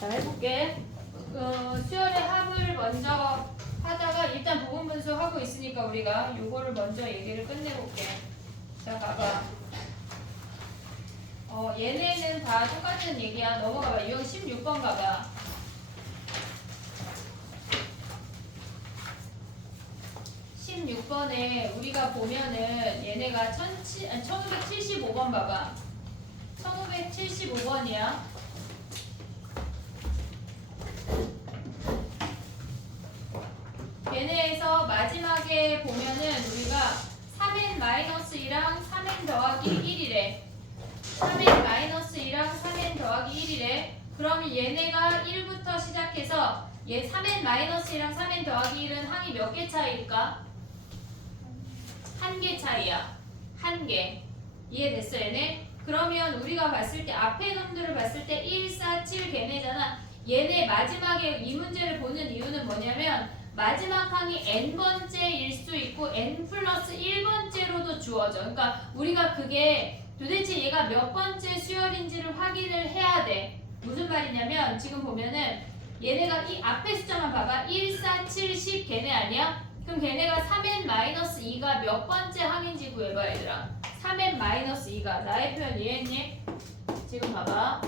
자, 해볼게. 수열의 합을 먼저 하다가 일단 부분 분수하고 있으니까 우리가 요거를 먼저 얘기를 끝내볼게. 자, 봐봐. 얘네는 다 똑같은 얘기야. 넘어가봐. 유형 16번 가봐. 16번에 우리가 보면은 얘네가 1575번 봐봐. 1575번이야. 얘네에서 마지막에 보면은 우리가 3n-2랑 3n 더하기 1이래. 3n-2랑 3n 더하기 1이래. 그러면 얘네가 1부터 시작해서 얘 3n-1이랑 3n 더하기 1은 항이 몇 개 차이일까? 한 개 차이야. 한 개. 이해됐어 얘네? 그러면 우리가 봤을 때 앞에 놈들을 봤을 때 1, 4, 7 걔네잖아. 얘네 마지막에 이 문제를 보는 이유는 뭐냐면 마지막 항이 n번째일 수 있고 n 플러스 1번째로도 주어져. 그러니까 우리가 그게 도대체 얘가 몇 번째 수열인지를 확인을 해야 돼. 무슨 말이냐면 지금 보면은 얘네가 이 앞에 숫자만 봐봐. 1, 4, 7, 10 걔네 아니야? 그럼 걔네가 3n-2가 몇 번째 항인지 구해봐 얘들아. 3n-2가 나의 표현 이해했니? 지금 봐봐.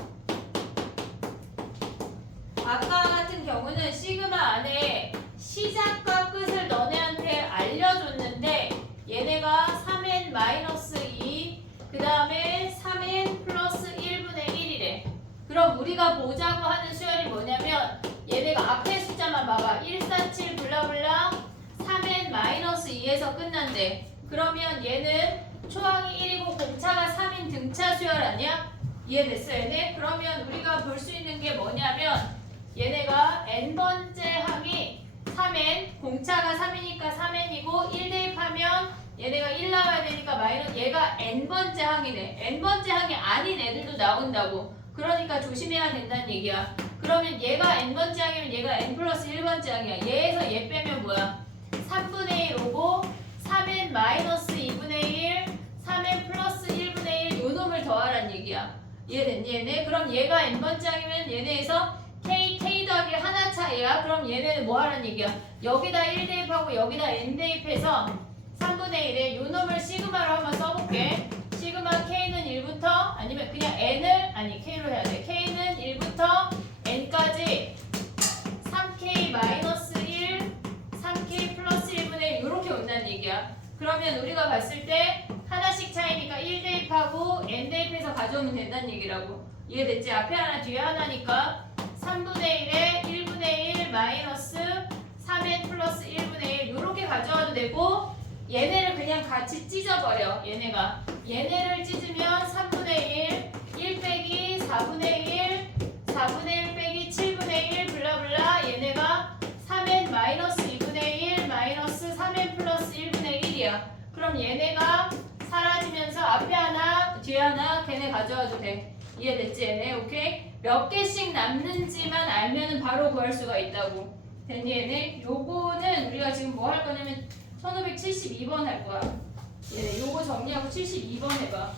아까 같은 경우는 시그마 안에 시작과 끝을 너네한테 알려줬는데 얘네가 3n-2 그 다음에 3n 플러스 1분의 1이래. 그럼 우리가 보자고 하는 수열이 뭐냐면 얘네가 앞에 숫자만 봐봐. 1, 4, 7 블라블라 3n-2에서 끝난대. 그러면 얘는 초항이 1이고 공차가 3인 등차 수열 아니야? 이해됐어 얘네? 그러면 우리가 볼 수 있는 게 뭐냐면 얘네가 n번째 항이 3n, 공차가 3이니까 3n이고 1 대입하면 얘네가 1 나와야 되니까 마이너스 얘가 n번째 항이네. n번째 항이 아닌 애들도 나온다고. 그러니까 조심해야 된다는 얘기야. 그러면 얘가 n번째 항이면 얘가 n 플러스 1번째 항이야. 얘에서 얘 빼면 뭐야? 3분의 1 오고 3n 마이너스 2분의 1, 3n 플러스 1분의 1 요 놈을 더하란 얘기야. 이해됐니 얘네? 그럼 얘가 n번째 항이면 얘네에서 k 더하기 하나 차이야. 그럼 얘네는 뭐 하란 얘기야? 여기다 1 대입하고 여기다 n 대입해서 3분의 1에 요 놈을 시그마로 한번 써볼게. 시그마 k는 1부터 아니면 그냥 n을 아니 k로 해야 돼. k는 1부터 n까지 3k 마이너스 1, 3k 플러스 1분의 1 이렇게 온다는 얘기야. 그러면 우리가 봤을 때 하나씩 차이니까 1 대입하고 n 대입해서 가져오면 된다는 얘기라고. 이해됐지? 앞에 하나 뒤에 하나니까 3분의 1에 1분의 1 마이너스 3n 플러스 1분의 1 이렇게 가져와도 되고 얘네를 그냥 같이 찢어버려. 얘네를 찢으면 3분의 1 빼기 4분의 1 4분의 1 빼기 7분의 1 블라블라 얘네가 3n 마이너스 2분의 1 마이너스 3n 플러스 1분의 1이야. 그럼 얘네가 사라지면서 앞에 하나 뒤에 하나 걔네 가져와도 돼. 이해됐지 얘네? 오케이? 몇 개씩 남는지만 알면은 바로 구할 수가 있다고. 됐니 얘네? 요거는 우리가 지금 뭐 할 거냐면 1572번 할 거야. 얘네 요거 정리하고 72번 해봐.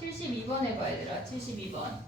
72번 해봐 얘들아. 72번.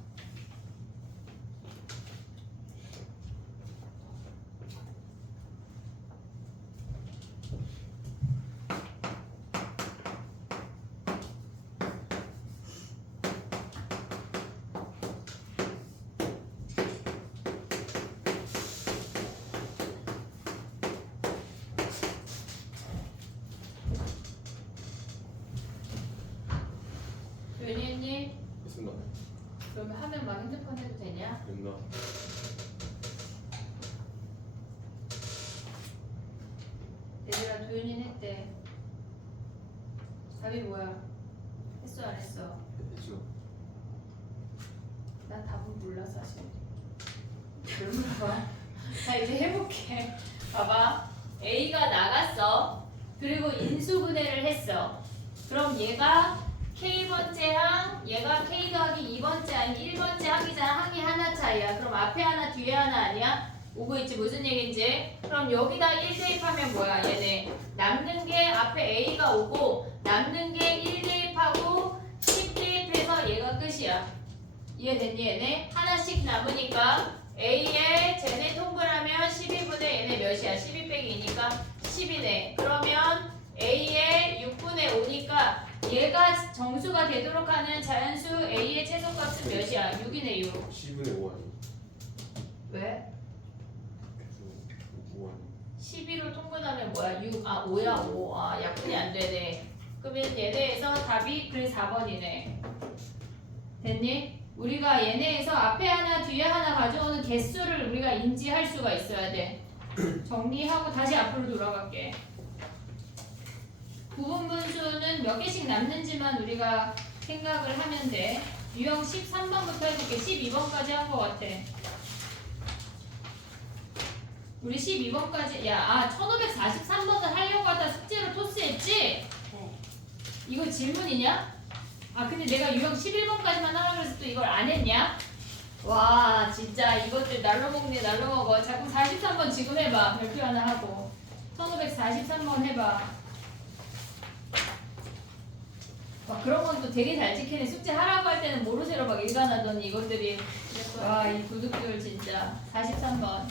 그러면 하면 막 핸드폰 해도 되냐? 된다. 얘들아 도윤이는 했대. 답이 뭐야? 했어 안 했어? 됐죠. 난 답은 몰라 사실. 왜 물어봐? 자 이제 해볼게. 봐봐. A가 나갔어. 그리고 인수분해를 했어. 그럼 얘가 K번째 항, 얘가 K 더하기 2번째 아니 1번째 항이잖아. 항이 하나 차이야. 그럼 앞에 하나 뒤에 하나 아니야? 오고 있지 무슨 얘긴지. 그럼 여기다 1 대입하면 뭐야 얘네. 남는 게 앞에 A가 오고 남는 게 1 대입하고 10 대입해서 얘가 끝이야. 이해됐니 얘네? 하나씩 남으니까 A에 쟤네 통분하면 12분의 얘네 몇이야? 12 빼기 2니까 10이네. 그러면 A에 6분의 5니까 얘가 정수가 되도록 하는 자연수 A의 최소값은 몇이야? 6이네 6. 10분의 5 아니? 왜? 5 아니? 12로 통분하면 뭐야? 6. 아 5야 5. 아 약분이 안 되네. 그러면 얘네에서 답이 그 4번이네. 됐니? 우리가 얘네에서 앞에 하나 뒤에 하나 가져오는 개수를 우리가 인지할 수가 있어야 돼. 정리하고 다시 앞으로 돌아갈게. 부분분수는 몇 개씩 남는지만 우리가 생각을 하면 돼. 유형 13번부터 해볼게. 12번까지 한 것 같아. 우리 12번까지 1543번을 하려고 하다 숙제로 토스했지? 네. 이거 질문이냐? 아 근데 내가 유형 11번까지만 하라고 그래서 또 이걸 안 했냐? 와 진짜 이것들 날로 먹네 날로 먹어. 자꾸 43번 지금 해봐. 별표 하나 하고 1543번 해봐. 와 그런 건 또 되게 잘 지키네. 숙제 하라고 할 때는 모르쇠로 막 일관하더니 이것들이 와 이 도둑들 진짜. 43번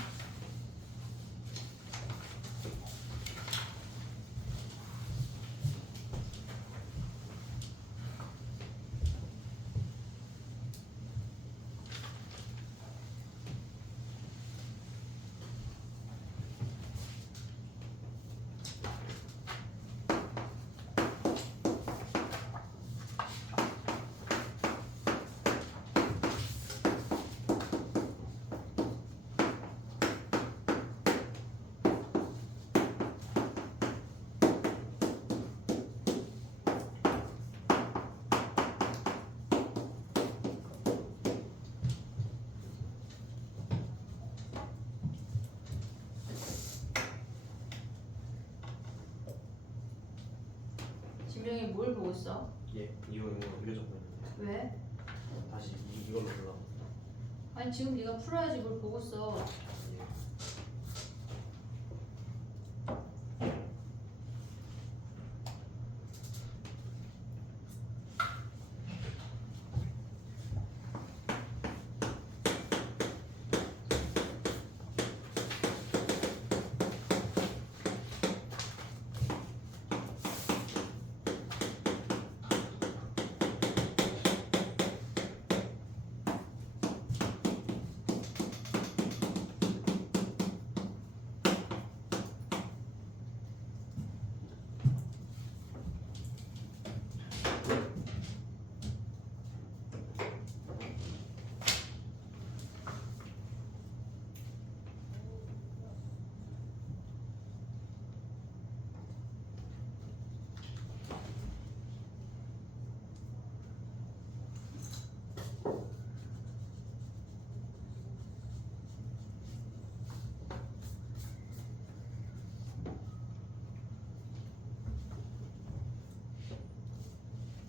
진명이 뭘 보고 써? 예, 이거 옮겨졌고 있는데 왜? 다시 이걸로 골라. 아니 지금 네가 풀어야지 뭘 보고 써. 예.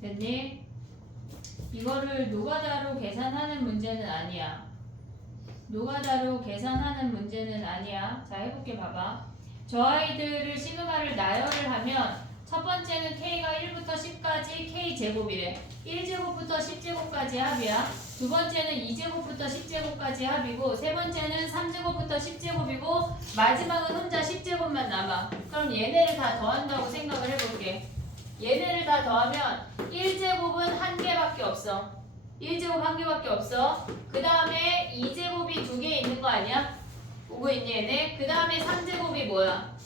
됐니? 이거를 노가다로 계산하는 문제는 아니야. 노가다로 계산하는 문제는 아니야. 자 해볼게 봐봐. 저 아이들을 시그마를 나열을 하면 첫 번째는 K가 1부터 10까지 K제곱이래. 1제곱부터 10제곱까지 합이야. 두 번째는 2제곱부터 10제곱까지 합이고 세 번째는 3제곱부터 10제곱이고 마지막은 혼자 10제곱만 남아. 그럼 얘네를 다 더한다고 생각을 해볼게. 얘네를 다 더하면 1제곱은 한 개밖에 없어. 1제곱 한 개밖에 없어. 그 다음에 2제곱이 두 개 있는 거 아니야? 보고 있니 얘네? 그 다음에 3제곱이 뭐야?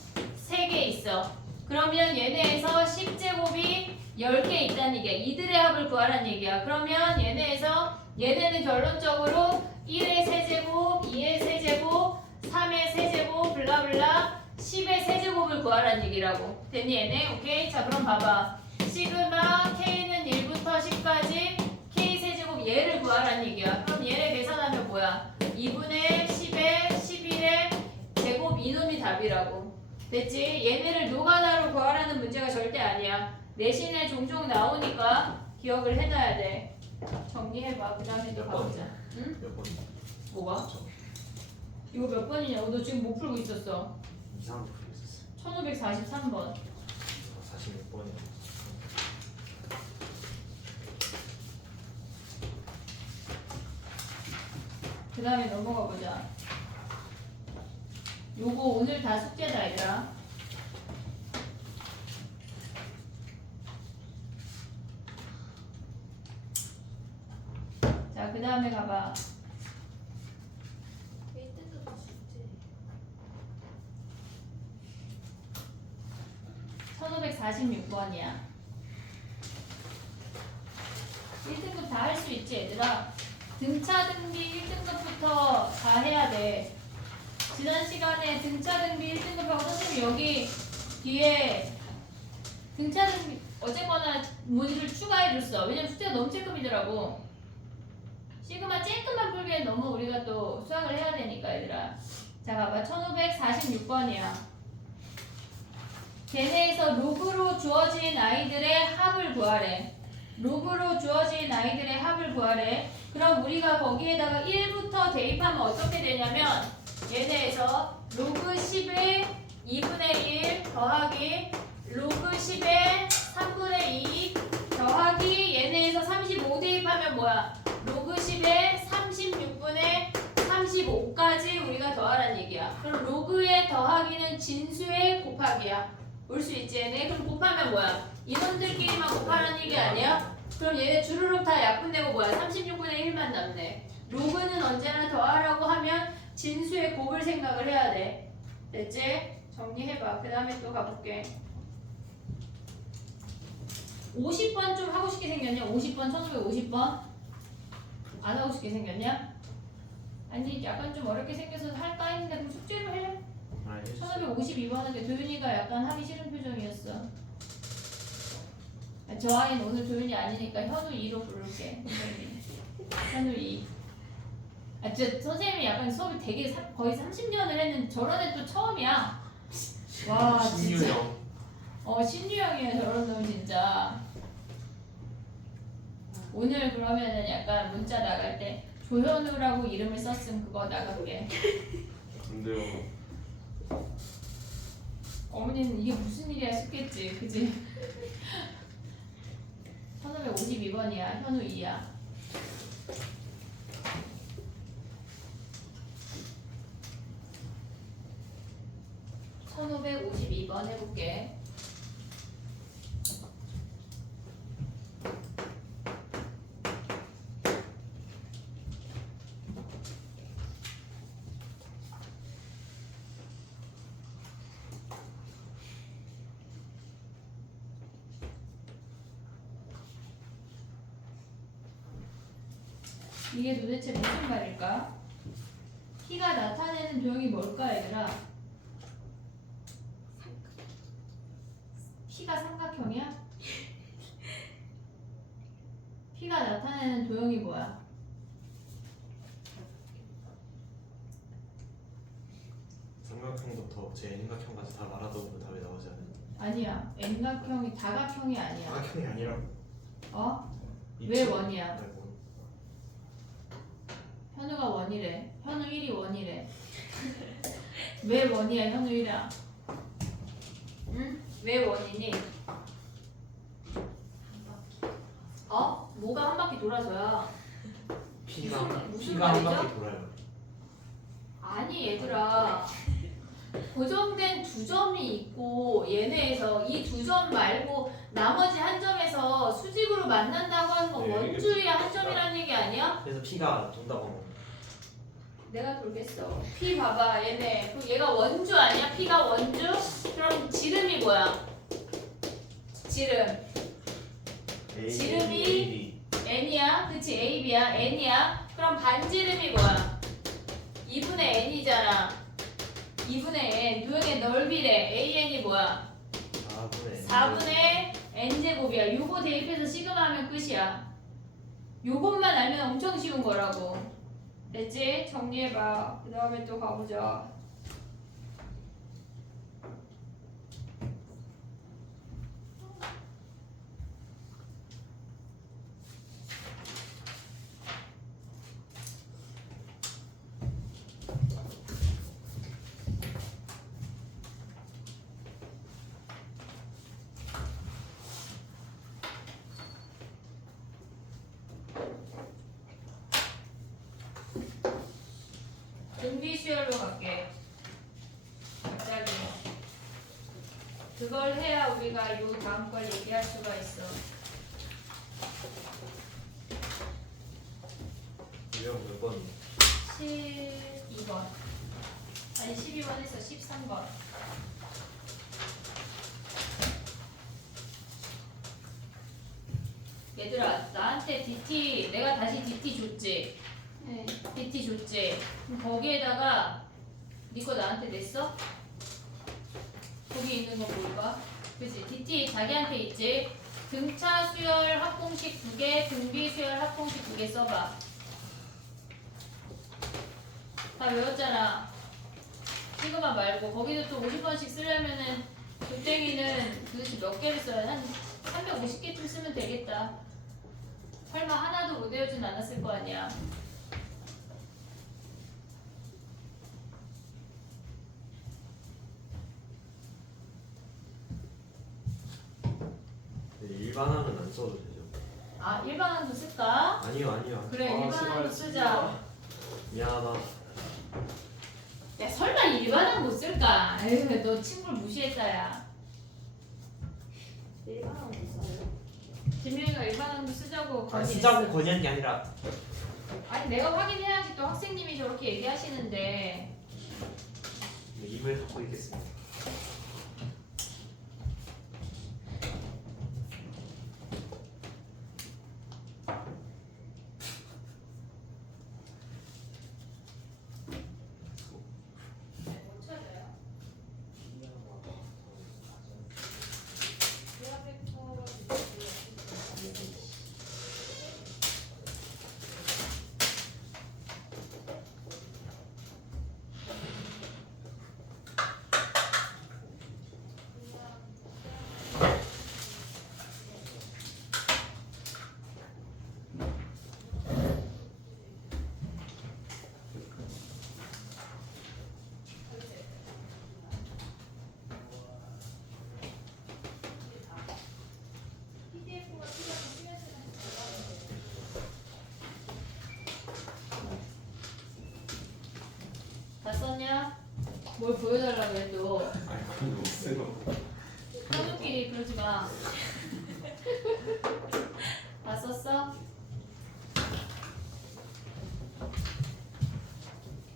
3개 있어. 그러면 얘네에서 10제곱이 10개 있다는 얘기야. 이들의 합을 구하라는 얘기야. 그러면 얘네에서 얘네는 결론적으로 1의 세제곱, 2의 세제곱, 3의 세제곱, 블라블라 10의 세제곱을 구하라는 얘기라고. 됐니 얘네? 오케이? 자 그럼 봐봐. 시그마 K는 1부터 10까지 K 세제곱 얘를 구하라는 얘기야. 그럼 얘를 계산하면 뭐야? 2분의 10의 11의 제곱 이놈이 답이라고. 됐지? 얘네를 노가다로 구하라는 문제가 절대 아니야. 내신에 종종 나오니까 기억을 해놔야 돼. 정리해봐. 그 다음에 또 몇 번? 가보자. 응? 몇 번? 뭐가? 저 이거 몇 번이냐고? 너 지금 못 풀고 있었어. 이상한 거 풀고 있었어요. 1543번. 46번이요. 그 다음에 넘어가 보자. 요거 오늘 다 숙제다 얘들아. 자, 그 다음에 가봐. 1546번이야. 1등급 다 할 수 있지 얘들아. 등차 등비 1등급부터 다 해야 돼. 지난 시간에 등차 등비 1등급하고 선생님이 여기 뒤에 등차 등비 어쨌거나 문제를 추가해줬어. 왜냐면 숙제가 너무 찔끔이더라고. 시그마 찔끔만 풀기엔 너무 우리가 또 수학을 해야 되니까 얘들아. 자 봐봐. 1546번이야. 걔네에서 로그로 주어진 아이들의 합을 구하래. 로그로 주어진 아이들의 합을 구하래. 그럼 우리가 거기에다가 1부터 대입하면 어떻게 되냐면 얘네에서 로그 10의 2분의 1 더하기 로그 10의 3분의 2 더하기 얘네에서 35 대입하면 뭐야? 로그 10의 36분의 35까지 우리가 더하라는 얘기야. 그럼 로그의 더하기는 진수의 곱하기야. 올 수 있지 얘네? 그럼 곱하면 뭐야? 인원들끼리만 곱하라는 얘기 아니야? 그럼 얘네 주르륵 다 약분되고 뭐야? 36분의 1만 남네. 로그는 언제나 더하라고 하면 진수의 곱을 생각을 해야 돼. 됐지? 정리해봐. 그 다음에 또 가볼게. 50번 좀 하고 싶게 생겼냐? 50번, 1550번? 안 하고 싶게 생겼냐? 아니 약간 좀 어렵게 생겨서 할까 했는데 그럼 숙제로 해. 1552번인데 도윤이가 약간 하기 싫은 표정이었어. 저 아이는 오늘 도윤이 아니니까 현우 2로 부를게. 선생님. 현우 2. 진짜 선생님이 약간 수업을 되게 거의 30년을 했는데 저런 애 또 처음이야. 와 진짜. 신유형. 신유형이야 저런 놈 진짜. 오늘 그러면은 약간 문자 나갈 때 조현우라고 이름을 썼으면 그거 나갈게. 근데요. 어머니는 이게 무슨 일이야 싶겠지, 그지? 1552번이야, 현우 2야. (1552번) 해볼게. 이게 도대체 무슨 말일까? 키가 나타내는 도형이 뭘까 얘들아? 피가 삼각형이야? 피가 나타내는 도형이 뭐야? 삼각형부터 제 N각형까지 다 말하다 보면 답이 나오지 않아요? 아니야. N각형이 다각형이 아니야. 삼각형이 아니라. 어? 왜 원이야? 아이고. 현우가 원이래. 현우 1이 원이래. 왜 원이야 현우 1아? 응? 왜 원이니? 뭐가 한 바퀴 돌아서야? 피가 무슨 피가 한 말이죠? 바퀴 돌아요. 아니 얘들아, 고정된 두 점이 있고 얘네에서 이 두 점 말고 나머지 한 점에서 수직으로 만난다고 하는 건 네, 원주의 한 점이라는 얘기 아니야? 그래서 피가 돈다고 하면 내가 돌겠어. P 봐봐 얘네. 그럼 얘가 원주 아니야? P가 원주? 그럼 지름이 뭐야? 지름 지름이 n이야. 그치? AB야. n이야. 그럼 반지름이 뭐야? 2분의 n이잖아. 2분의 n. 도형의 넓이래. an이 뭐야? 4분의 n제곱이야. 요거 대입해서 시그마 하면 끝이야. 요것만 알면 엄청 쉬운 거라고. 됐지? 정리해봐. 그 다음에 또 가보자. 등비수열로 갈게. 갑자기 그걸 해야 우리가 요 다음 걸 얘기할 수가 있어. 유형 몇 번? 12번. 아니 12번에서 13번. 얘들아 나한테 DT 내가 다시 DT 줬지? 네. DT 줬지? 그럼 거기에다가 네 거 나한테 냈어? 거기 있는 거 뭘까? 그치? DT 자기한테 있지? 등차 수열 합공식 2개, 등비 수열 합공식 2개 써봐. 다 외웠잖아. 시그마 말고 거기도 또 50번씩 쓰려면은 곱땡이는 도대체 몇 개를 써야 한 350개쯤 쓰면 되겠다. 설마 하나도 못 외우진 않았을 거 아니야. 일반항은 안 써도 되죠? 아 일반항도 쓸까? 아니요. 그래 일반항도 쓰자. 미안하다. 야 설마 일반항 못 쓸까? 에휴 너 친구를 무시했다 야. 일반항 못 써요? 김영이가 일반항도 쓰자고 아니, 건의했어. 쓰자고 권유한 게 아니라 아니 내가 확인해야지 또 학생님이 저렇게 얘기하시는데. 입을 닫고 있겠습니다. 못 찾아요. PDF가 필요하면 쓰면서 다 썼냐? 뭘 보여달라고 해 또. 아니 그건 못 쓰고. 가족끼리 그러지 마. 다 썼어?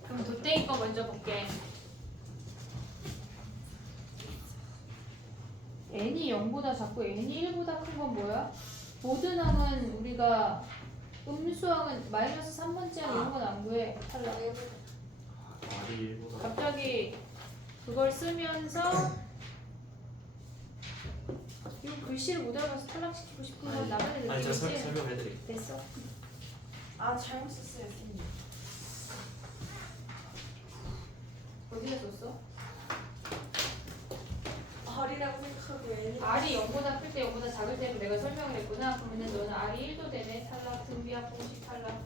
그럼 도땡이 거 먼저 볼게. n이 0보다 작고 n이 1보다 큰 건 뭐야? 모든 항은 우리가 음수항은 마이너스 3번째 항 이런 건 안 구해. 탈락. 말이 1보다 갑자기 그걸 쓰면서 이 글씨를 못 알아봐서 탈락시키고 싶은 건 나만의 아니 제가 느낌이지? 설명해드릴게요. 됐어. 아 잘못 썼어요 선생님. 어디다 썼어? R이라고 생각하고 N이 R이 0보다 클 때 0보다 작을 때로 내가 설명을 했구나. 그러면 너는 R이 1도 되네. 탈락. 등비합 공식 탈락.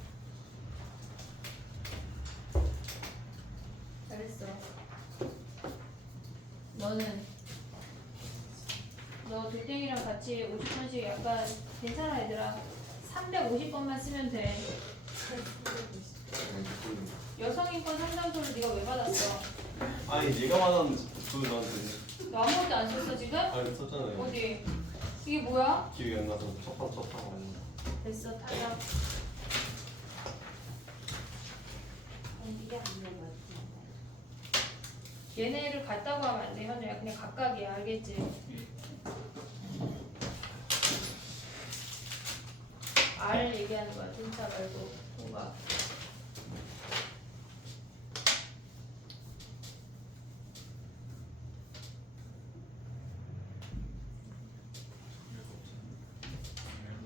잘했어. 너는 너 돌덩이랑 같이 50번씩 약간 괜찮아 얘들아. 350번만 쓰면 돼. 여성인권 상담소를 네가 왜 받았어? 아니 네가 말하는 그 나한테 너 아무것도 안 썼어 지금? 아니 썼잖아요. 어디? 이게 뭐야? 기억이 안 나서 첩하고 아니. 됐어 탈락. 이게 아니면 맞지. 얘네를 같다고 하면 안 돼. 현우야 그냥 각각이야 알겠지? R 얘기하는 거야. 등차 말고 뭔가.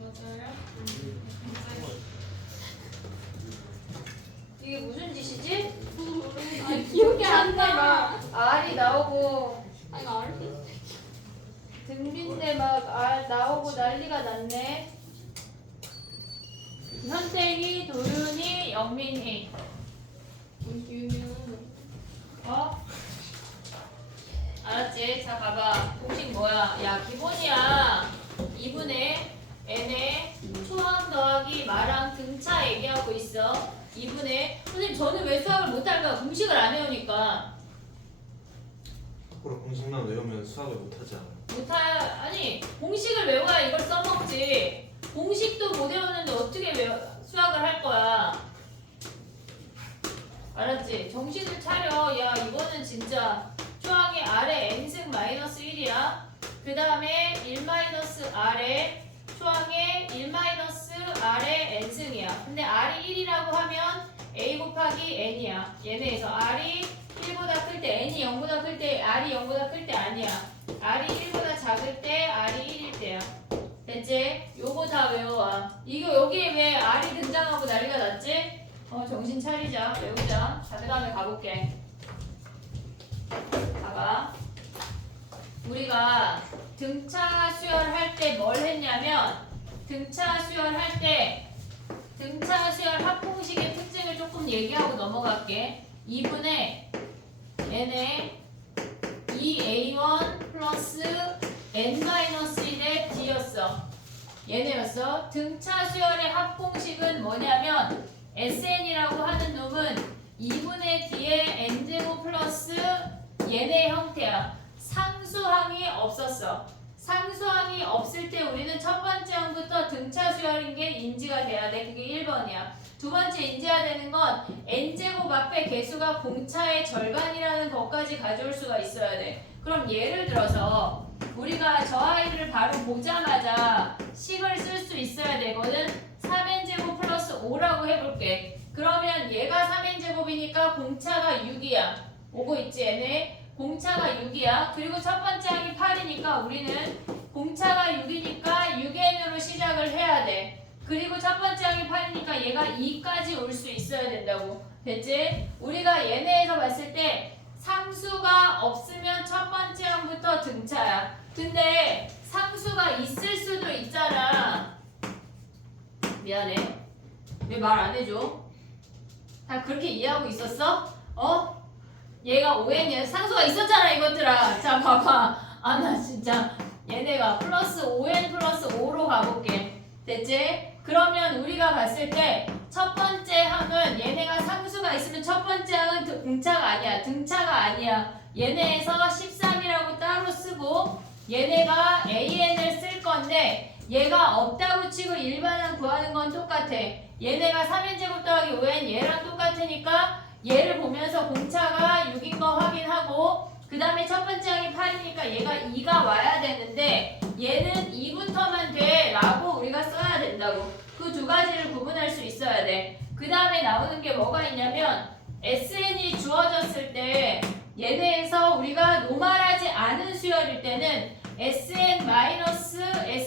맞아요? 이게 무슨 짓이지? 기억이 안 나. R이 나오고 아 이거 알지? 등비인데 막 R 나오고 난리가 났네. 현택이, 도윤이, 영민이. 어? 알았지? 자 봐봐. 공식 뭐야? 야 기본이야. 2분의 n의 초항 더하기 마랑 등차 얘기하고 있어. 2분의 선생님 저는 왜 수학을 못할까? 공식을 안 외우니까. 앞으로 공식만 외우면 수학을 못하지 않아요. 아니 공식을 외워야 이걸 써먹지. 공식도 못 외우는데 어떻게 수학을 할 거야? 알았지? 정신을 차려. 야 이거는 진짜 초항의 아래 n승 마이너스 1이야. 그 다음에 1 마이너스 r에 초항의 1 마이너스 r의 n승이야. 근데 r이 1이라고 하면 a 곱하기 n이야. 얘네에서 r이 1보다 클 때 n이 0보다 클 때 r이 0보다 클 때 아니야. r이 1보다 작을 때 r이 1일 때야. 됐지? 요거 다 외워와. 이거 여기에 왜 r이 등장하고 난리가 났지? 정신 차리자. 외우자. 자, 그 다음에 가볼게. 봐봐. 우리가 등차 수열할 때 뭘 했냐면 등차 수열할 때 등차 수열 합공식의 특징을 조금 얘기하고 넘어갈게. 2분의 n의 2a1 플러스 n-1의 d였어. 얘네였어. 등차 수열의 합공식은 뭐냐면 SN이라고 하는 놈은 2분의 d의 n제곱 플러스 얘네 형태야. 상수항이 없었어. 상수항이 없을 때 우리는 첫 번째 항부터 등차 수열인 게 인지가 돼야 돼. 그게 1번이야. 두 번째 인지해야 되는 건 n제곱 앞에 개수가 공차의 절반이라는 것까지 가져올 수가 있어야 돼. 그럼 예를 들어서 우리가 저 아이를 바로 보자마자 식을 쓸 수 있어야 되거든. 3n제곱 플러스 5라고 해볼게. 그러면 얘가 3n제곱이니까 공차가 6이야. 오고 있지 얘네? 공차가 6이야. 그리고 첫 번째 항이 8이니까 우리는 공차가 6이니까 6n으로 시작을 해야 돼. 그리고 첫 번째 항이 8이니까 얘가 2까지 올 수 있어야 된다고. 됐지? 우리가 얘네에서 봤을 때 상수가 없으면 첫 번째 항부터 등차야. 근데 상수가 있을 수도 있잖아. 미안해. 왜 말 안 해줘? 다 그렇게 이해하고 있었어? 얘가 5n이야. 상수가 있었잖아 이것들아. 자 봐봐. 아 나 진짜 얘네가 플러스 5n 플러스 5로 가볼게. 됐지? 그러면 우리가 봤을 때 첫 번째 항은 얘네가 상수가 있으면 첫 번째 항은 공차가 아니야. 등차가 아니야. 얘네에서 13이라고 따로 쓰고 얘네가 an을 쓸 건데 얘가 없다고 치고 일반항 구하는 건 똑같아. 얘네가 3n제곱 더하기 5n 얘랑 똑같으니까 얘를 보면서 공차가 6인 거 확인하고 그 다음에 첫 번째 항이 8이니까 얘가 2가 와야 되는데 얘는 2부터만 돼 라고 우리가 써야 된다고. 그 두 가지를 구분할 수 있어야 돼. 그 다음에 나오는 게 뭐가 있냐면 SN이 주어졌을 때 얘네에서 우리가 노말하지 않은 수열일 때는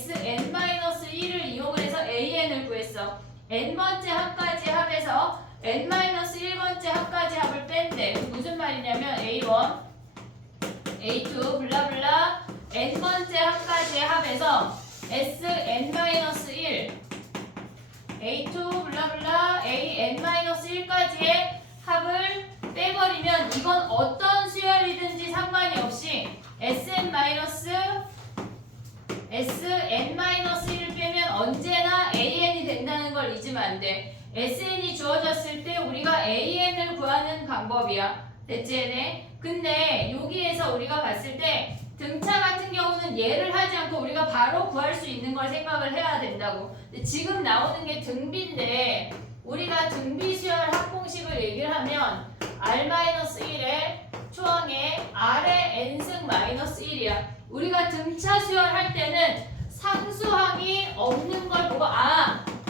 SN-SN-1을 이용을 해서 AN을 구했어. n번째 합까지 합해서 n-1번째 합까지 합을 뺀대. 무슨 말이냐면 A1, A2, 블라블라 n번째 합까지 합해서 SN-1, A2, 블라블라 AN-1까지의 합을 빼버리면 이건 어떤 수열이든지 상관이 없이 SN-1을 빼면 언제나 AN이 된다는 걸 잊으면 안 돼. SN이 주어졌을 때 우리가 AN을 구하는 방법이야. 됐지 얘네? 근데 여기에서 우리가 봤을 때 등차 같은 경우는 얘를 하지 않고 우리가 바로 구할 수 있는 걸 생각을 해야 된다고. 근데 지금 나오는 게 등비인데 우리가 등비 수열 합공식을 얘기를 하면 R-1에 초항에 R의 n승 마이너스 1이야. 우리가 등차 수열할 때는 상수항이 없는 걸 보고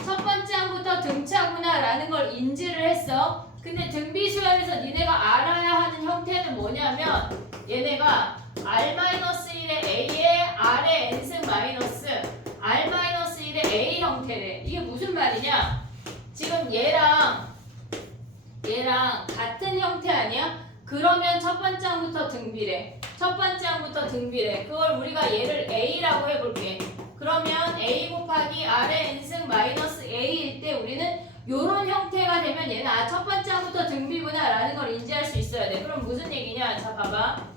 첫 등차구나라는 걸 인지를 했어. 근데 등비수열에서 니네가 알아야 하는 형태는 뭐냐면 얘네가 R-1의 A에 R의 N승 마이너스 R-1의 A 형태래. 이게 무슨 말이냐? 지금 얘랑 같은 형태 아니야? 그러면 첫 번째 항부터 등비래. 첫 번째 항부터 등비래. 그걸 우리가 얘를 A라고 해볼게. 그러면 A 곱하기 R의 N승 마이너스 A일 때 우리는 요런 형태가 되면 얘는 첫 번째 항부터 등비구나 라는 걸 인지할 수 있어야 돼. 그럼 무슨 얘기냐? 자 봐봐.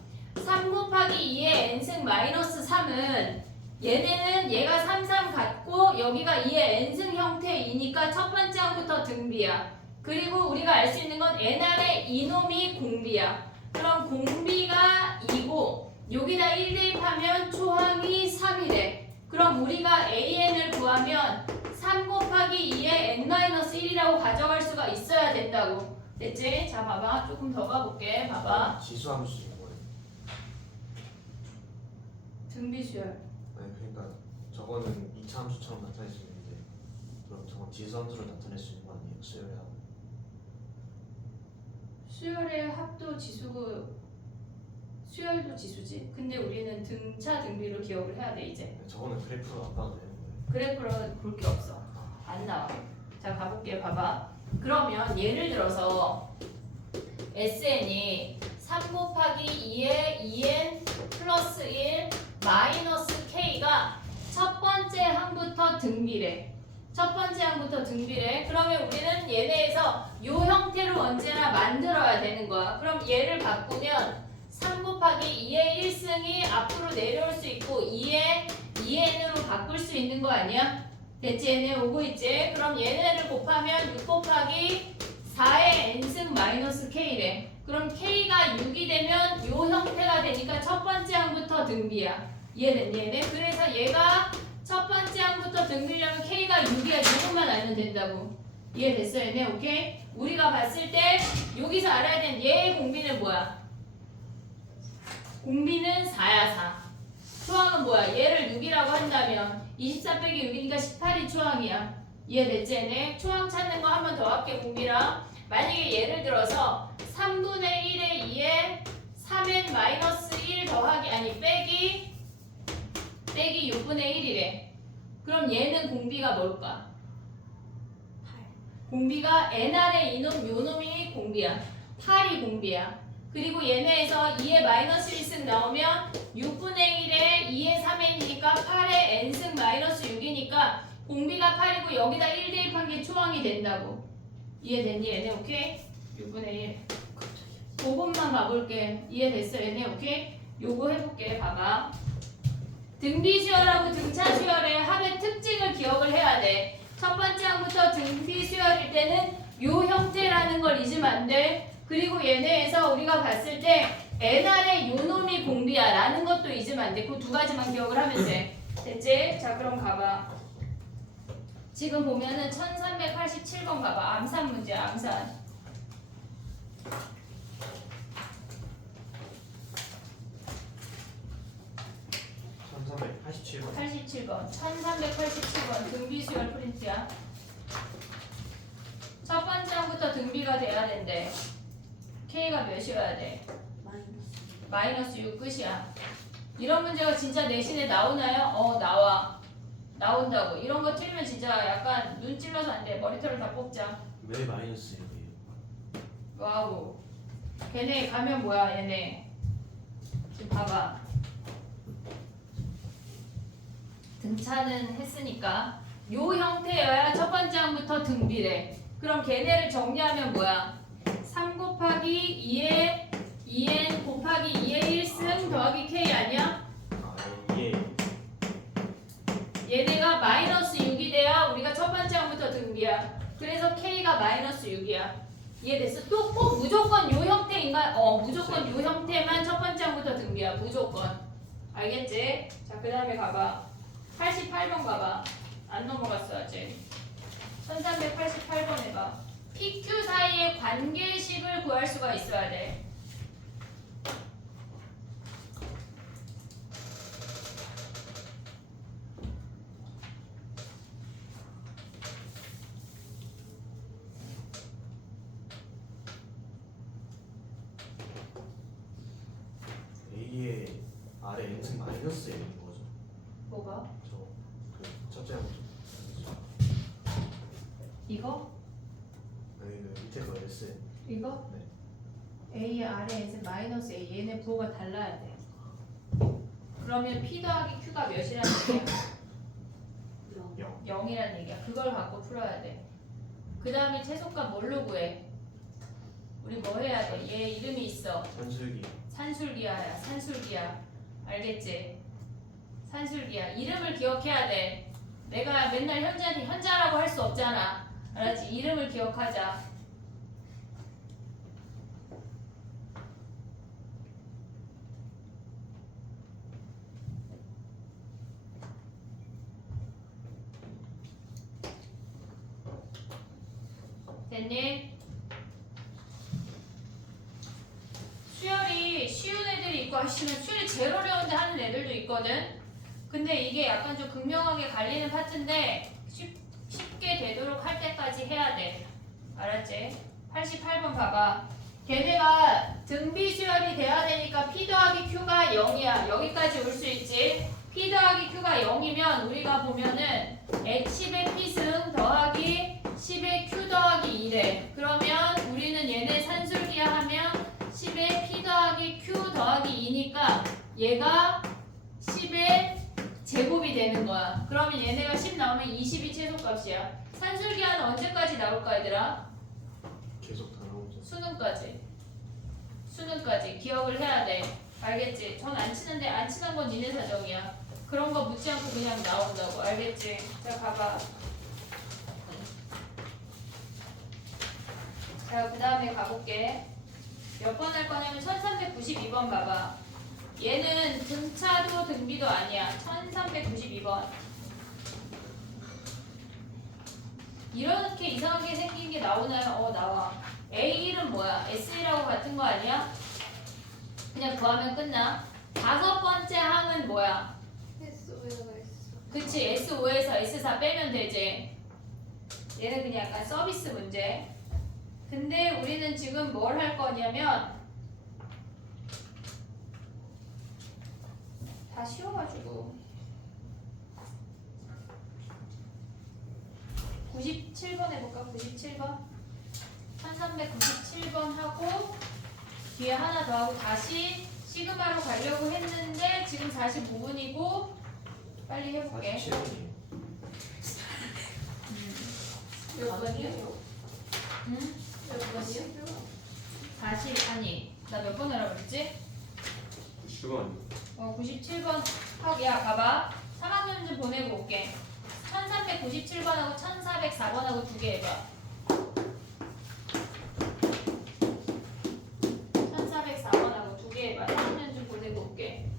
3 곱하기 2의 N승 마이너스 3은 얘네는 얘가 3, 3 같고 여기가 2의 N승 형태이니까 첫 번째 항부터 등비야. 그리고 우리가 알 수 있는 건 NR의 이놈이 공비야. 그럼 공비가 2고 여기다 1 대입하면 초항이 3이래. 그럼 우리가 AN을 구하면 3 곱하기 2의 N-1이라고 가져갈 수가 있어야 된다고. 됐지? 자 봐봐. 조금 더 가볼게. 봐봐. 지수함수 뭐예요? 등비수열. 아니 그러니까 저거는 2차 함수처럼 나타낼 수 있는데 그럼 저건 지수함수를 나타낼 수 있는 거 아니에요? 수열의 합. 수열의 합도 지수고 수열도 지수지. 근데 우리는 등차 등비로 기억을 해야 돼 이제. 저거는 그래프로 안 봐도 되는 거예요. 그래프로 볼 게 없어. 안 나와. 자 가볼게. 봐봐. 그러면 예를 들어서 SN이 3 곱하기 2의 2n 플러스 1 마이너스 k가 첫 번째 항부터 등비래. 첫 번째 항부터 등비래. 그러면 우리는 얘네에서 요 형태로 언제나 만들어야 되는 거야. 그럼 얘를 바꾸면 3 곱하기 2의 1승이 앞으로 내려올 수 있고 2의 2n으로 바꿀 수 있는 거 아니야? 됐지? 얘네 오고 있지? 그럼 얘네를 곱하면 6 곱하기 4의 n승 마이너스 k래. 그럼 k가 6이 되면 요 형태가 되니까 첫 번째 항부터 등비야. 이해됐니 얘네? 그래서 얘가 첫 번째 항부터 등비려면 k가 6이야. 이것만 알면 된다고. 이해됐어 얘네? 오케이? 우리가 봤을 때 여기서 알아야 되는 얘의 공비는 뭐야? 공비는 4야 4. 초항은 뭐야? 얘를 6이라고 한다면 24 빼기 6이니까 18이 초항이야. 이해됐지 얘네? 초항 찾는 거 한 번 더 할게 공비랑. 만약에 예를 들어서 3분의 1에 2에 3n 마이너스 1 더하기 아니 빼기 6분의 1이래. 그럼 얘는 공비가 뭘까? 공비가 nr의 이놈 요놈이 공비야. 8이 공비야. 그리고 얘네에서 2의 마이너스 1승 나오면 6분의 1에 2의 3n이니까 8의 n승 마이너스 6이니까 공비가 8이고 여기다 1 대입한 게 초항이 된다고. 이해됐니 얘네? 오케이? 6분의 1 그것만 봐볼게. 이해됐어 얘네? 오케이? 요거 해볼게. 봐봐. 등비수열하고 등차수열의 합의 특징을 기억을 해야 돼. 첫 번째 항부터 등비수열일 때는 요 형태라는 걸 잊으면 안 돼. 그리고 얘네에서 우리가 봤을 때 NR의 요놈이 공비야 라는 것도 잊으면 안 돼. 그 두 가지만 기억을 하면 돼. 됐지? 자 그럼 가봐. 지금 보면은 1387번 봐봐. 암산 문제야 암산. 1387번. 87번. 1387번 등비수열 프린트야. 첫 번째 항부터 등비가 돼야 된대. K가 몇이어야 돼? 마이너스 6 끝이야. 이런 문제가 진짜 내신에 나오나요? 나와. 나온다고. 이런 거 틀리면 진짜 약간 눈 찔러서 안 돼. 머리털을 다 뽑자. 왜 마이너스 6이에요? 와우. 걔네 가면 뭐야 얘네. 지금 봐봐. 등차는 했으니까 요 형태여야 첫 번째 항부터 등비래. 그럼 걔네를 정리하면 뭐야? 3 곱하기 2의 2n 곱하기 2의 1승 더하기 k 아니야? 예. 얘네가 마이너스 6이 돼야 우리가 첫 번째 항부터 등비야. 그래서 k가 마이너스 6이야. 이해됐어? 또 꼭 무조건 요 형태인가? 무조건 요 형태만 첫 번째 항부터 등비야. 무조건. 알겠지? 자, 그 다음에 가봐. 88번 가봐. 안 넘어갔어 아직. 1388번 해봐. PQ 사이의 관계식을 구할 수가 있어야 돼. 마이너스 A인 거죠. 뭐가? 저그 첫째 항 이거? 아니 그 밑에 거 S. 이거? 네. A, R에 마이너스 A 얘네 부호가 달라야 돼. 그러면 P 더하기 Q가 몇이라는 얘기야? 0. 0이라는 얘기야. 그걸 갖고 풀어야 돼. 그 다음에 최소값 뭘로 구해? 우리 뭐 해야 돼? 얘 이름이 있어. 산술기. 산술기야야. 산술기야. 알겠지? 산술기야. 이름을 기억해야 돼. 내가 맨날 현자한테 현자라고 할 수 없잖아. 알았지? 이름을 기억하자. 됐니? 수열이 쉬운 애들이 있고 수열이 제일 어려운데 하는 애들도 있거든. 근데 이게 약간 좀 극명하게 갈리는 파트인데 쉽게 되도록 할 때까지 해야 돼. 알았지? 88번 봐봐. 걔네가 등비 수열이 돼야 되니까 P 더하기 Q가 0이야. 여기까지 올 수 있지. P 더하기 Q가 0이면 우리가 보면은 H10의 P승 더하기 10의 Q 더하기 2래. 그러면 우리는 얘네 산술기야 하면 10의 P 더하기 Q 더하기 2니까 얘가 10의 제곱이 되는 거야. 그러면 얘네가 10 나오면 20이 최소값이야. 산술기하는 언제까지 나올까 얘들아? 계속 다 나오죠. 수능까지. 수능까지 기억을 해야 돼. 알겠지? 전 안 치는데 안 치는 건 니네 사정이야. 그런 거 묻지 않고 그냥 나온다고. 알겠지? 자 봐봐. 자 그 다음에 가볼게. 몇 번 할 거냐면 1392번 봐봐. 얘는 등차도 등비도 아니야. 1392번. 이렇게 이상하게 생긴 게 나오나요? 나와. A1은 뭐야? S1하고 같은 거 아니야? 그냥 구하면 끝나. 다섯 번째 항은 뭐야? 그치, S5에서 S4 빼면 되지. 얘는 그냥 약간 서비스 문제. 근데 우리는 지금 뭘 할 거냐면 다 쉬워가지고 97번 해볼까? 97번 1397번 하고 뒤에 하나 더 하고 다시 시그마로 가려고 했는데 지금 45분이고 빨리 해볼게. 47분이에요. 몇 번이요? 응? 몇 번이요? 40 아니 나 몇 번 하라고 그랬지? 10원. 97번 하고 야 봐봐 3학년 좀 보내고 올게. 1397번하고 1404번하고 두 개 해봐. 1404번하고 두 개 해봐. 3학년 좀 보내고 올게.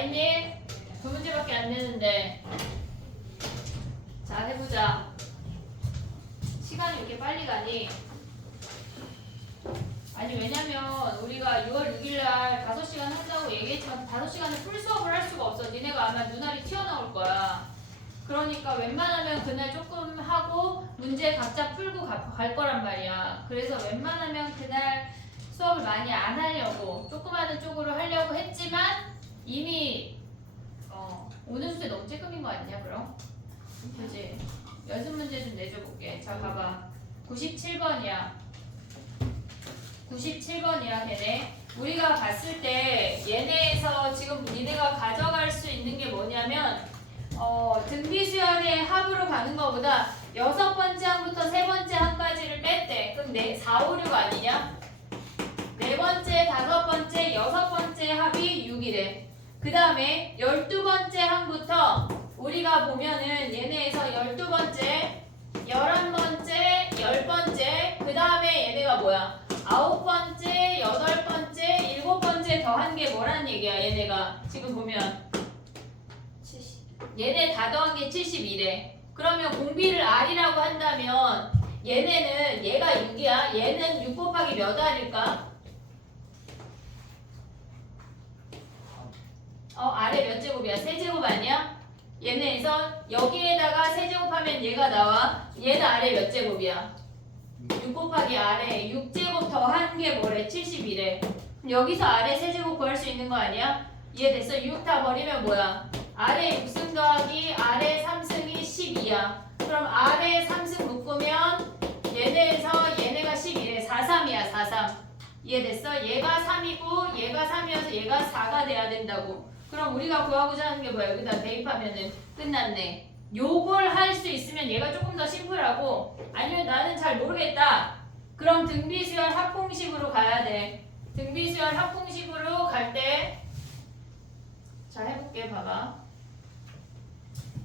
있니? 두 문제밖에 안 되는데. 자, 해보자. 시간이 왜 이렇게 빨리 가니? 아니, 왜냐면 우리가 6월 6일날 5시간 한다고 얘기했지만 5시간을 풀 수업을 할 수가 없어. 니네가 아마 눈알이 튀어나올 거야. 그러니까 웬만하면 그날 조금 하고 문제 각자 풀고 갈 거란 말이야. 그래서 웬만하면 그날 수업을 많이 안 하려고 조그마한 쪽으로 하려고 했지만 이미 오늘 수제 너무 쬐끔인 거 아니냐 그럼? 그지? 연습 문제 좀 내줘볼게. 자 봐봐. 97번이야. 97번이야 걔네. 우리가 봤을 때 얘네에서 지금 니네가 가져갈 수 있는 게 뭐냐면 등비수열의 합으로 가는 것보다 6번째 항부터 3번째 항까지를 뺐대. 그럼 4, 5, 6 아니냐? 4번째, 5번째, 6번째 합이 6이래. 그 다음에 12번째 항부터 우리가 보면은 얘네에서 12번째, 11번째, 10번째, 그 다음에 얘네가 뭐야? 9번째, 8번째, 7번째 더한 게 뭐란 얘기야 얘네가. 지금 보면 70. 얘네 다 더한 게 72래. 그러면 공비를 R이라고 한다면 얘네는 얘가 6이야. 얘는 6 곱하기 몇 R일까? 아래 몇 제곱이야? 세제곱 아니야? 얘네에서 여기에다가 세제곱하면 얘가 나와. 얘는 아래 몇 제곱이야? 6 곱하기 아래 6제곱 더한 게 뭐래? 72래. 여기서 아래 세제곱 구할 수 있는 거 아니야? 이해됐어? 6 다 버리면 뭐야? 아래 6승 더하기 아래 3승이 12야. 그럼 아래 3승 묶으면 얘네에서 얘네가 12래. 43이야 43. 이해됐어? 얘가 3이고 얘가 3이어서 얘가 4가 돼야 된다고. 그럼 우리가 구하고자 하는 게 뭐야? 여기다 대입하면은 끝났네. 요걸 할 수 있으면 얘가 조금 더 심플하고, 아니면 나는 잘 모르겠다. 그럼 등비수열 합공식으로 가야 돼. 등비수열 합공식으로 갈 때 자 해볼게. 봐봐.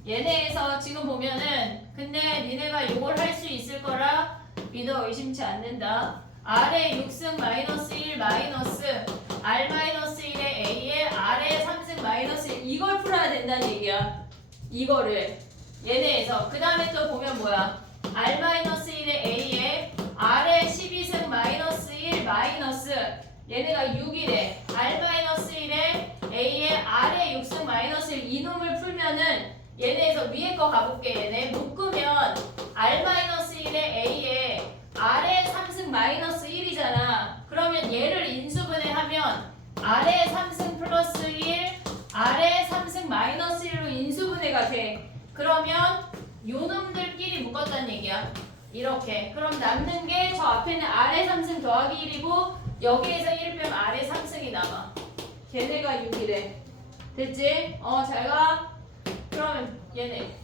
얘네에서 지금 보면은 근데 니네가 요걸 할 수 있을 거라 믿어 의심치 않는다. R의 6승 마이너스 1 마이너스 R 마이너스 1의 A의 R의 3승 마이너스 1 이걸 풀어야 된다는 얘기야. 이거를 얘네에서 그 다음에 또 보면 뭐야? R 마이너스 1의 A의 R의 12승 마이너스 1 마이너스 얘네가 6이래. R 마이너스 1의 A의 R의 6승 마이너스 1 이놈을 풀면은 얘네에서 위에 거 가볼게. 얘네 묶으면 R 마이너스 1의 A의 R의 3승 마이너스 1이잖아. 그러면 얘를 인수분해하면 R의 3승 플러스 1 R의 3승 마이너스 1로 인수분해가 돼. 그러면 요놈들끼리 묶었다는 얘기야. 이렇게. 그럼 남는 게 저 앞에는 R의 3승 더하기 1이고 여기에서 1 빼면 R의 3승이 남아. 걔네가 6이래. 됐지? 잘 가. 그러면 얘네.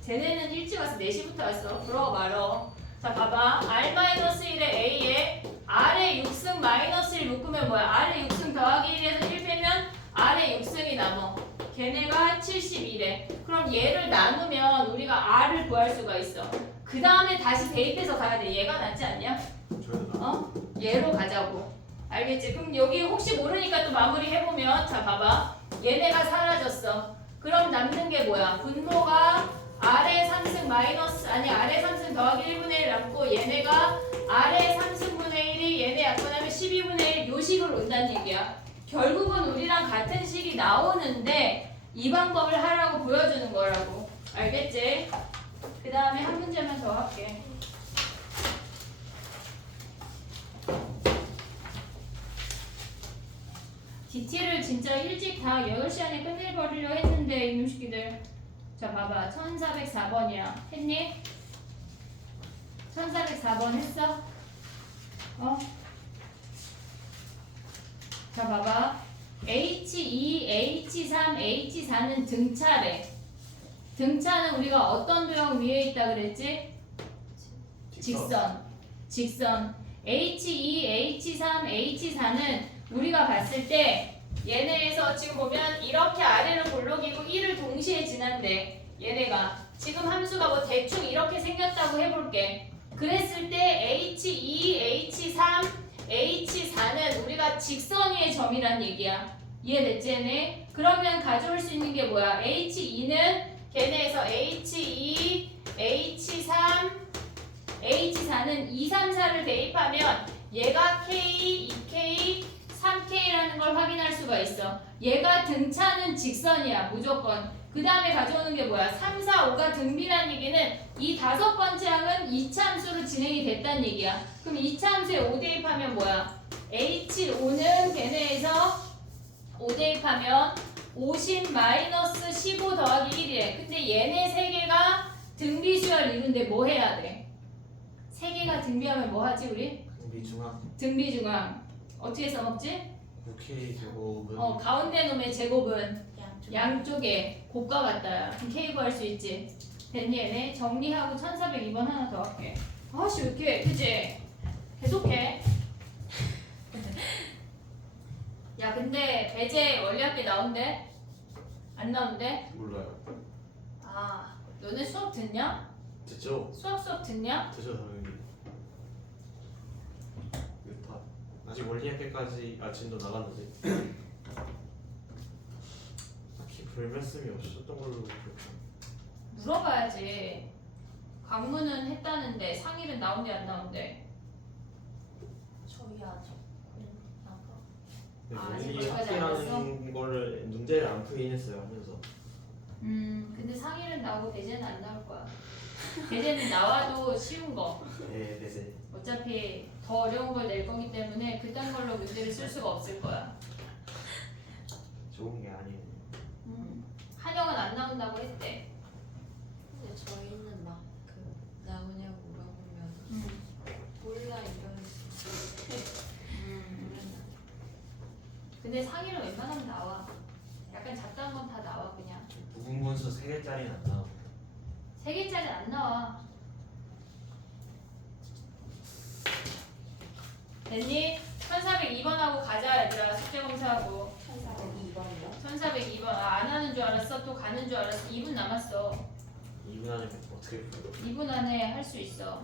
쟤네는 일찍 와서 4시부터 왔어. 그러고 말어. 자 봐봐. R-1의 A에 R의 6승 마이너스 1 묶으면 뭐야? R의 6승 더하기 1에서 1 빼면 R의 6승이 남어. 걔네가 72래. 그럼 얘를 나누면 우리가 R을 구할 수가 있어. 그 다음에 다시 대입해서 가야 돼. 얘가 낫지 않냐? 얘로 가자고. 알겠지? 그럼 여기 혹시 모르니까 또 마무리 해보면 자 봐봐. 얘네가 사라졌어. 그럼 남는 게 뭐야? 분모가 R의 3승 마이너스 R의 3승 더하기 1분의 1 남고 얘네가 R의 3승분의 1이 얘네 약분하면 12분의 1 요 식으로 온다는 얘기야. 결국은 우리랑 같은 식이 나오는데 이 방법을 하라고 보여주는 거라고. 알겠지? 그 다음에 한 문제만 더 할게. DT를 진짜 일찍 다 8시 안에 끝내버리려 했는데 이놈 새끼들. 자 봐봐. 1404번이야. 했니? 1404번 했어? 자 봐봐. H2, H3, H4는 등차래. 등차는 우리가 어떤 도형 위에 있다 그랬지? 직선. H2, H3, H4는 우리가 봤을 때 얘네에서 지금 보면 이렇게 아래로 볼록이고 1을 동시에 지난대. 얘네가 지금 함수가 뭐 대충 이렇게 생겼다고 해볼게. 그랬을 때 H2, H3, H4는 우리가 직선 위의 점이란 얘기야. 이해됐지 얘네? 그러면 가져올 수 있는 게 뭐야? H2는 걔네에서 H2, H3, H4는 2, 3, 4를 대입하면 얘가 K, 2K, 3K라는 걸 확인할 수가 있어. 얘가 등차는 직선이야 무조건. 그 다음에 가져오는 게 뭐야? 3, 4, 5가 등비란 얘기는 이 5번째 항은 2차 함수로 진행이 됐다는 얘기야. 그럼 2차 함수에 5 대입하면 뭐야? H5는 걔네에서 5 대입하면 50 마이너스 15 더하기 1이래. 근데 얘네 세 개가 등비수열 이룬데 뭐 해야 돼? 세 개가 등비하면 뭐 하지 우리? 미중앙 등비중앙. 어떻게 써먹지? 9K 제곱은 가운데 놈의 제곱은 양쪽. 양쪽에 곱과 같다야. 그럼 K 구할 수 있지. 됐니 얘네? 정리하고 1402번 하나 더 할게. 아씨 왜 이렇게 그치? 계속해. 야 근데 배제 원리학계 나온대? 안 나온대? 몰라요. 아 너네 수업 듣냐? 됐죠? 수업 듣냐? 되죠 당연히. 이거 다 아직 원리학회까지 아침도 나갔는데 딱히 별 말씀이 없었던 걸로 기억해요. 물어봐야지. 강문은 했다는데 상일은 나온대 안 나온대? 저희 아직. 아까. 아, 원리 아직 학회라는 거를 문제를 안 풀긴 했어요 하면서. 근데 상일은 나오고 대제는 안 나올 거야. 대제는 나와도 쉬운 거. 네, 네네. 어차피 더 어려운 걸 낼 거기 때문에 그딴 걸로 문제를 쓸 수가 없을 거야. 좋은 게 아니에요. 한영은 안 나온다고 했대. 근데 저희는 막 그 나오냐고 물어보면 몰라 이런. 근데 상일은 웬만하면 나와. 약간 잡다한 건 다 나와 그냥. 부분분수 3개짜리는 안 나오고. 3개짜리 안 나와. 됐니? 1402번하고 가자 얘들아. 숙제검사하고. 1402번이요? 1402번. 안 하는 줄 알았어? 또 가는 줄 알았어? 2분 남았어. 2분 안에 어떻게 풀어? 2분 안에 할 수 있어.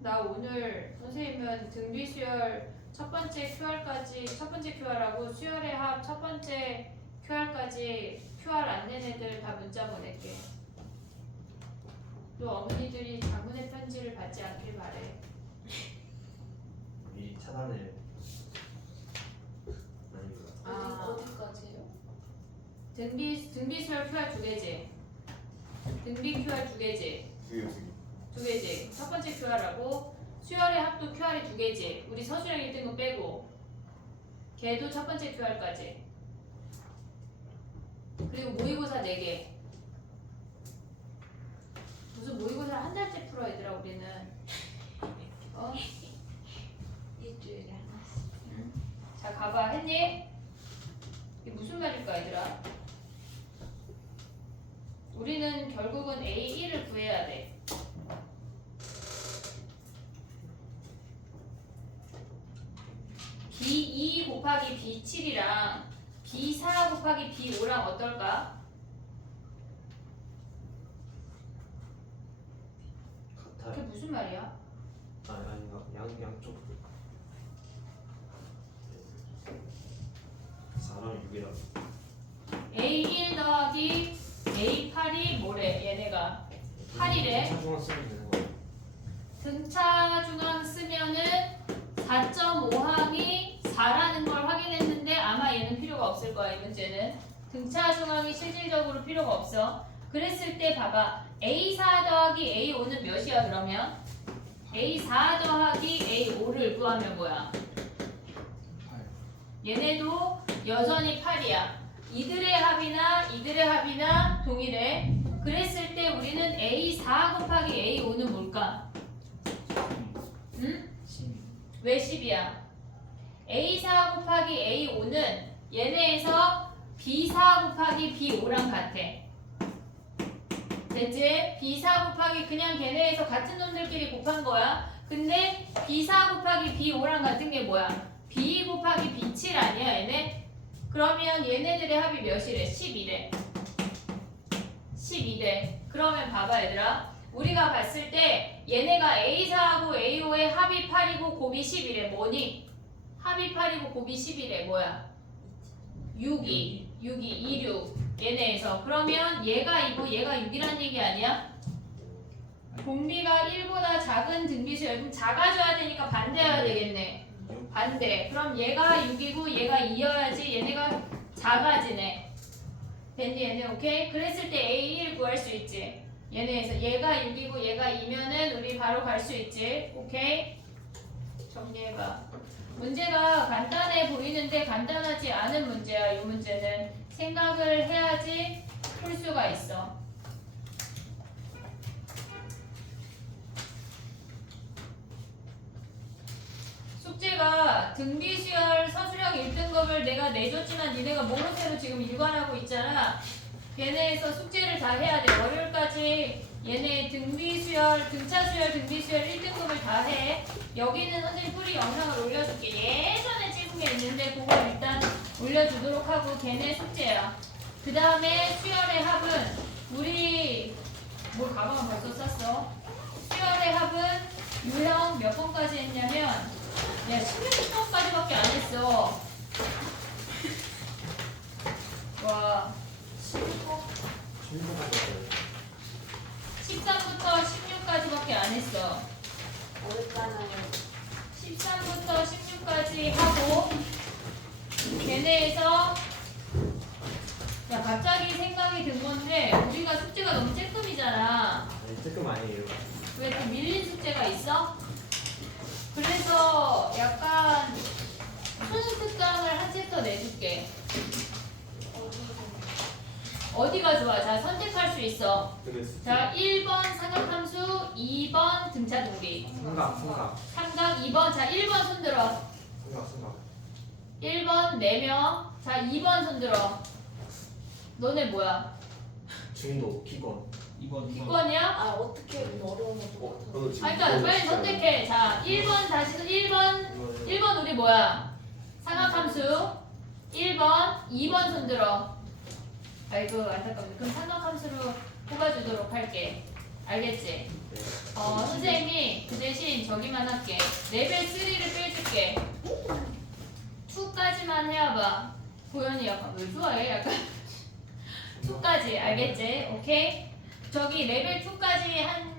나 오늘 선생님은 등비수열 첫 번째 QR까지 첫 번째 QR하고 수열의 합 첫 번째 QR까지 QR 안 낸 애들 다 문자 보낼게. 또 어머니들이 장문의 편지를 받지 않길 바래. 미리 차단을. 아닙니다. 어디까지요? 등비수열 QR 2개지. 등비 QR 2개지. 두개 2개지. 첫 번째 QR하고 수열의 합도 QR이 2개지. 우리 서술형 1등급 빼고 걔도 첫 번째 QR까지. 그리고 모의고사 4개. 무슨 모의고사를 한 달째 풀어 얘들아 우리는. 일주일에 하나씩. 자 가봐. 했니? 이게 무슨 말일까 얘들아? 우리는 결국은 A1을 구해야 돼. B2 곱하기 B7이랑 B4 곱하기 B5랑 어떨까? 그게 같아요. 무슨 말이야? 아닌가? 양쪽. 4랑 6이라. A1 더하기 A8이 뭐래 얘네가 8이래. 차중앙 쓰면 되는 거예요. 등차 중앙 쓰면은 4.5항이 4라는 걸 확인했는데 아마 얘는 필요가 없을 거야 이 문제는. 등차 중앙이 실질적으로 필요가 없어. 그랬을 때 봐봐. A4 더하기 A5는 몇이야 그러면? A4 더하기 A5를 구하면 뭐야? 얘네도 여전히 8이야. 이들의 합이나 동일해. 그랬을 때 우리는 A4 곱하기 A5는 뭘까? 응? 왜 10이야? A4 곱하기 A5는 얘네에서 B4 곱하기 B5랑 같아. 됐지? B4 곱하기 그냥 걔네에서 같은 놈들끼리 곱한 거야. 근데 B4 곱하기 B5랑 같은 게 뭐야? B 곱하기 B7 아니야 얘네? 그러면 얘네들의 합이 몇이래? 11에 12래. 그러면 봐봐 얘들아, 우리가 봤을 때 얘네가 A4하고 A5의 합이 8이고 곱이 11에 뭐니? 합이 8이고 곱이 11에 뭐야? 6이 26 얘네에서. 그러면 얘가 2고 얘가 6이란 얘기 아니야? 공비가 1보다 작은 등비수열. 그럼 작아져야 되니까 반대해야 되겠네. 반대. 그럼 얘가 6이고 얘가 2여야지 얘네가 작아지네. 됐니 얘네? 오케이? 그랬을 때 A1 구할 수 있지. 얘네에서 얘가 6이고 얘가 2면은 우리 바로 갈 수 있지. 오케이? 정리해봐. 문제가 간단해 보이는데 간단하지 않은 문제야. 이 문제는 생각을 해야지 풀 수가 있어. 숙제가 등비수열 서술형 1등급을 내가 내줬지만 니네가 모르쇠로 지금 일관하고 있잖아. 얘네에서 숙제를 다 해야 돼. 월요일까지 얘네 등비수열, 등차수열, 등비수열 1등급을 다 해. 여기는 선생님 풀이 영상을 올려줄게. 예전에 찍은 게 있는데 그거 일단 올려주도록 하고 걔네 숙제야. 그 다음에 수열의 합은 우리 뭘 가방을 벌써 쌌어. 수열의 합은 유형 몇 번까지 했냐면 야 16번까지밖에 안 했어. 와 13부터 16까지밖에 안 했어. 어렵잖아요. 13부터 16까지 하고 걔네에서 야 갑자기 생각이 든 건데 우리가 숙제가 너무 쬐끔이잖아. 아니 조금 아니에요. 왜 또 밀린 숙제가 있어? 그래서 약간 수능 특강을 한 챕터 내줄게. 어디가 좋아? 자 선택할 수 있어. 자 1번 삼각함수, 2번 등차동비. 삼각. 삼각 2번. 자 1번 손들어. 삼각. 1번 4명. 자 2번 손들어. 너네 뭐야? 중도 기권. 2번 기권이야? 아 어떻게 어려운 것도 같아. 아 그러니까 빨리 선택해. 자 1번 다시 1번 우리 뭐야? 삼각함수 1번 2번 손들어. 아이고 안타깝네. 그럼 삼각함수로 뽑아주도록 할게. 알겠지? 선생님이 그 대신 저기만 할게. 레벨 3를 빼줄게. 2까지만 해와봐. 고현이 약간 왜 좋아해? 약간 2까지 알겠지? 오케이? 저기 레벨 2까지 한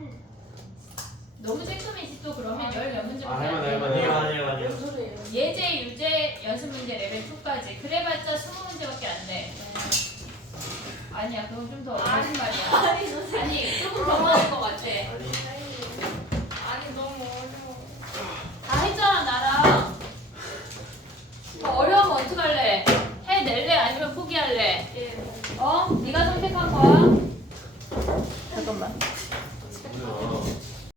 너무 쬐끔이지 또 그러면 10몇 문제밖에 안 돼. 아니요. 뭔 소리예요? 예제, 유제, 연습 문제 레벨 2까지. 그래봤자 20문제밖에 안 돼. 아니야, 그건 좀 더 어려운 말이야. 아니 선생님. 아니, 조금 더 많을 것 같아. 아니